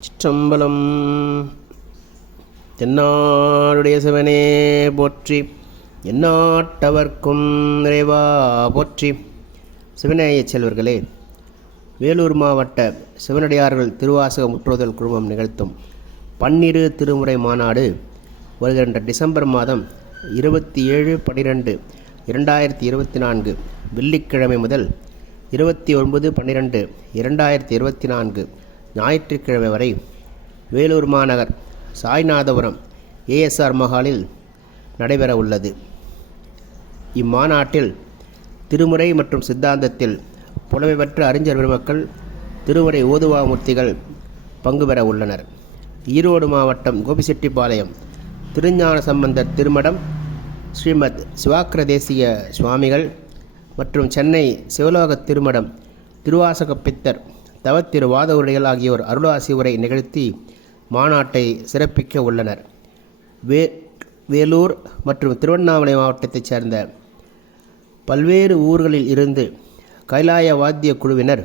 சிற்றம்பலம். தென்னாடுடைய சிவனே போற்றி, எந்நாட்டவர்க்கும் நிறைவா போற்றி. சிவநேய செல்வர்களே, வேலூர் மாவட்ட சிவனடியார்கள் திருவாசக முற்றோதல் குழுமம் நிகழ்த்தும் பன்னிரு திருமுறை மாநாடு வருகின்ற டிசம்பர் மாதம் 27/12/2024 வெள்ளிக்கிழமை முதல் 29/12/2024 ஞாயிற்றுக்கிழமை வரை வேலூர் மாநகர் சாய்நாதபுரம் ஏஎஸ்ஆர் மஹாலில் நடைபெற உள்ளது. இம்மாநாட்டில் திருமுறை மற்றும் சித்தாந்தத்தில் புலமை பெற்ற அறிஞர் பெருமக்கள், திருமுறை ஓதுவாமூர்த்திகள் பங்கு பெற உள்ளனர். ஈரோடு மாவட்டம் கோபிச்செட்டிப்பாளையம் திருஞான சம்பந்தர் திருமடம் ஸ்ரீமத் சிவாக்கிர தேசிய சுவாமிகள் மற்றும் சென்னை சிவலோக திருமடம் திருவாசகப்பித்தர் தவத்திரு வாதவுரைகள் ஆகியோர் அருளாசி உரை நிகழ்த்தி மாநாட்டை சிறப்பிக்க உள்ளனர். வேலூர் மற்றும் திருவண்ணாமலை மாவட்டத்தைச் சேர்ந்த பல்வேறு ஊர்களில் இருந்து கைலாய வாத்திய குழுவினர்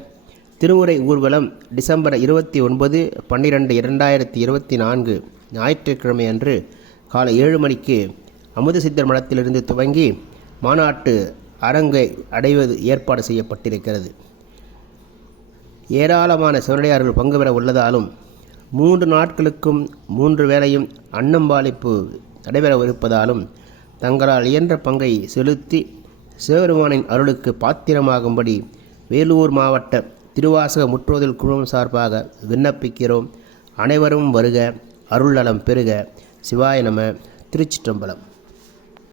திருமுறை ஊர்வலம் டிசம்பர் 29/12/2024 ஞாயிற்றுக்கிழமை அன்று காலை 7 மணிக்கு அமுதசித்தர் மடத்திலிருந்து துவங்கி மாநாட்டு அரங்கை அடைவது ஏற்பாடு செய்யப்பட்டிருக்கிறது. ஏராளமான சிவனடியார்கள் பங்கு பெற உள்ளதாலும் 3 நாட்களுக்கும் 3 வேளையும் அன்னம்பாளிப்பு நடைபெறவிருப்பதாலும் தங்களால் இயன்ற பங்கை செலுத்தி சிவபெருமானின் அருளுக்கு பாத்திரமாகும்படி வேலூர் மாவட்ட திருவாசக முற்றோதல் குழுமம் சார்பாக விண்ணப்பிக்கிறோம். அனைவரும் வருக, அருள்நலம் பெருக. சிவாய நம. திருச்சிற்றம்பலம்.